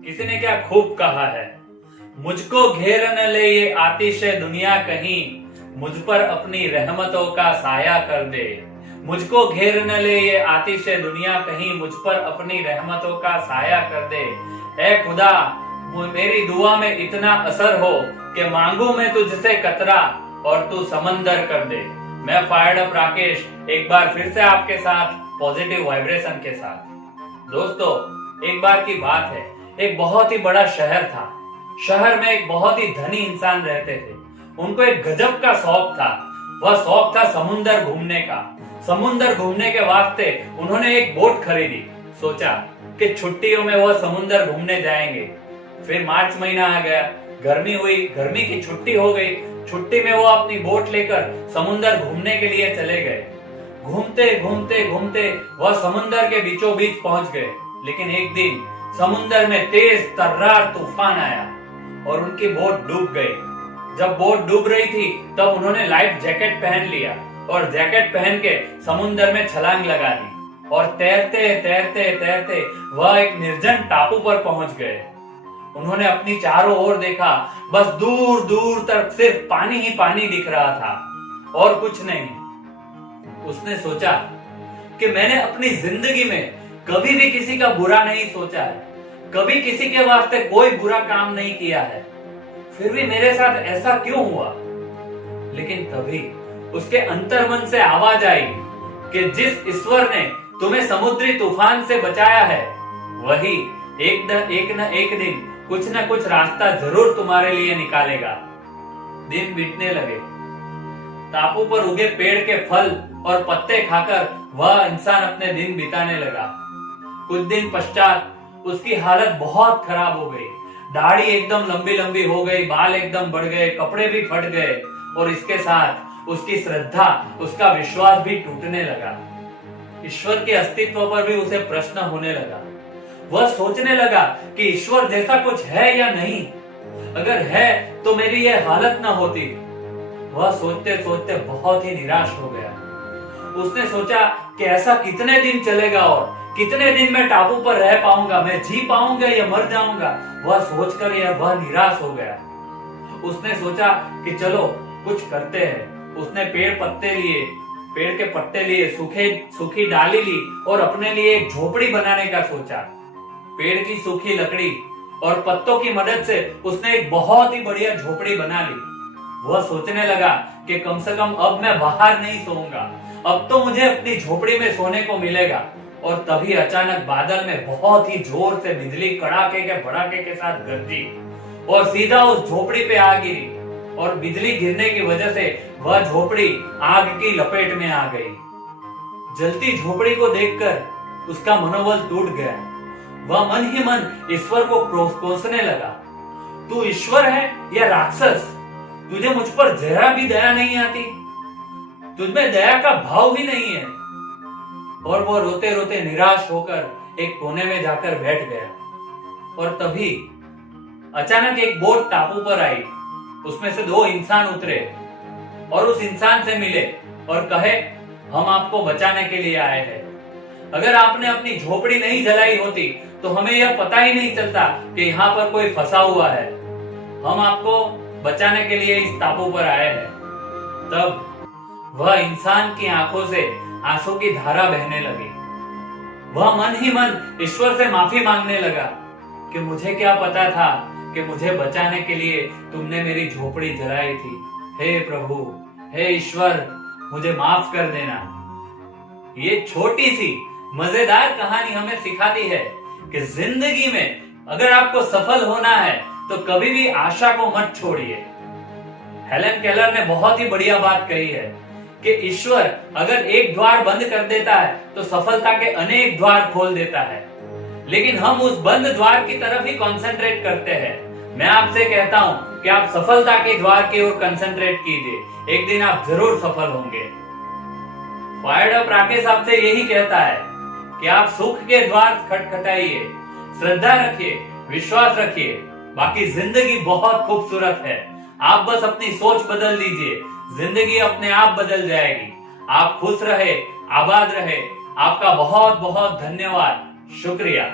किसी ने क्या खूब कहा है, मुझको घेर न ले ये आतिश दुनिया कहीं, मुझ पर अपनी रहमतों का साया कर दे। मुझको घेर न ले ये आतिश दुनिया कहीं, मुझ पर अपनी रहमतों का साया कर दे। ऐ खुदा, मेरी दुआ में इतना असर हो कि मांगू मैं तुझसे कतरा और तू समंदर कर दे। मैं फायर्ड अप राकेश एक बार फिर से आपके साथ पॉजिटिव वाइब्रेशन के साथ। दोस्तों, एक बार की बात है, एक बहुत ही बड़ा शहर था। शहर में एक बहुत ही धनी इंसान रहते थे। उनको एक गजब का शौक था। वह शौक था समुंदर घूमने का। समुंदर घूमने के वास्ते उन्होंने एक बोट खरीदी। सोचा कि छुट्टियों में वह समुंदर घूमने जाएंगे। फिर मार्च महीना आ गया, गर्मी हुई, गर्मी की छुट्टी हो गई। छुट्टी में वो अपनी बोट लेकर समुंदर घूमने के लिए चले गए। घूमते घूमते घूमते वह समुंदर के बीचों बीच पहुंच गए। लेकिन एक दिन समुंदर में तेज तर्रार तूफान आया और उनकी बोट डूब गई। जब बोट डूब रही थी तब उन्होंने लाइफ जैकेट पहन लिया और जैकेट पहन के समुंदर में छलांग लगा दी और तैरते तैरते तैरते वह एक निर्जन टापू पर पहुंच गए। उन्होंने अपनी चारों ओर देखा, बस दूर दूर तक सिर्फ पानी ही पानी दिख रहा था और कुछ नहीं। उसने सोचा कि मैंने अपनी जिंदगी में कभी भी किसी का बुरा नहीं सोचा है, कभी किसी के वास्ते कोई बुरा काम नहीं किया है, फिर भी मेरे साथ ऐसा क्यों हुआ। लेकिन तभी उसके अंतर्मन से आवाज आई कि जिस ईश्वर ने तुम्हें समुद्री तूफान से बचाया है, वही एक न एक दिन कुछ न कुछ रास्ता जरूर तुम्हारे लिए निकालेगा। दिन बीतने लगे। टापू पर उगे पेड़ के फल और पत्ते खाकर वह इंसान अपने दिन बिताने लगा। कुछ दिन पश्चात उसकी हालत बहुत खराब हो गई। दाढ़ी एकदम लंबी लंबी हो गई, बाल एकदम बढ़ गए, कपड़े भी फट गए और इसके साथ उसकी श्रद्धा, उसका विश्वास भी टूटने लगा। ईश्वर के अस्तित्व पर भी उसे प्रश्न होने लगा। वह सोचने लगा कि ईश्वर जैसा कुछ है या नहीं, अगर है तो मेरी यह हालत ना होती। वह सोचते सोचते बहुत ही निराश हो गया। उसने सोचा कि ऐसा कितने दिन चलेगा और कितने दिन मैं टापू पर रह पाऊंगा, मैं जी पाऊंगा या मर जाऊंगा। वह सोचकर वह निराश हो गया। उसने सोचा कि चलो कुछ करते हैं। उसने पेड़ के पत्ते लिए, सूखी डाली ली और अपने लिए एक झोपड़ी बनाने का सोचा। पेड़ की सूखी लकड़ी और पत्तों की मदद से उसने एक बहुत ही बढ़िया झोपड़ी बना ली। वह सोचने लगा कि कम से कम अब मैं बाहर नहीं सोऊंगा, अब तो मुझे अपनी झोपड़ी में सोने को मिलेगा। और तभी अचानक बादल में बहुत ही जोर से बिजली कड़ाके के भड़ाके के साथ गरजी और सीधा उस झोपड़ी पे आ गिरी और बिजली गिरने की वजह से वह झोपड़ी आग की लपेट में आ गई। जलती झोपड़ी को देखकर उसका मनोबल टूट गया। वह मन ही मन ईश्वर को कोसने लगा, तू ईश्वर है या राक्षस? तुझे मुझ पर जरा भी दया नहीं आती, तुझमें दया का भाव भी नहीं है। और वो रोते रोते निराश होकर एक कोने में जाकर बैठ गया। और तभी अचानक एक बोट टापू पर आई। उसमें से दो इंसान उतरे और उस इंसान से मिले और कहे, हम आपको बचाने के लिए आए हैं। अगर आपने अपनी झोपड़ी नहीं जलाई होती तो हमें यह पता ही नहीं चलता कि यहाँ पर कोई फंसा हुआ है। हम आपको बचाने के लिए इस टापू पर आए हैं। तब वह इंसान की आंखों से आंसू की धारा बहने लगी। वह मन ही मन ईश्वर से माफी मांगने लगा कि मुझे क्या पता था कि मुझे बचाने के लिए तुमने मेरी झोपड़ी जलाई थी। हे प्रभु, हे ईश्वर, मुझे माफ कर देना। ये छोटी सी मजेदार कहानी हमें सिखाती है कि जिंदगी में अगर आपको सफल होना है तो कभी भी आशा को मत छोड़िए। हेलन केलर ने बहुत ही बढ़िया बात कही है कि ईश्वर अगर एक द्वार बंद कर देता है तो सफलता के अनेक द्वार खोल देता है, लेकिन हम उस बंद द्वार की तरफ ही कंसंट्रेट करते हैं। मैं आपसे कहता हूं कि आप सफलता के द्वार की ओर कंसंट्रेट कीजिए, एक दिन आप जरूर सफल होंगे। फायर्ड अप राकेश आपसे यही कहता है कि आप सुख के द्वार खटखटाइए, श्रद्धा रखिए, विश्वास रखिए, बाकी जिंदगी बहुत खूबसूरत है। आप बस अपनी सोच बदल दीजिए, जिंदगी अपने आप बदल जाएगी। आप खुश रहे, आबाद रहे। आपका बहुत बहुत धन्यवाद, शुक्रिया।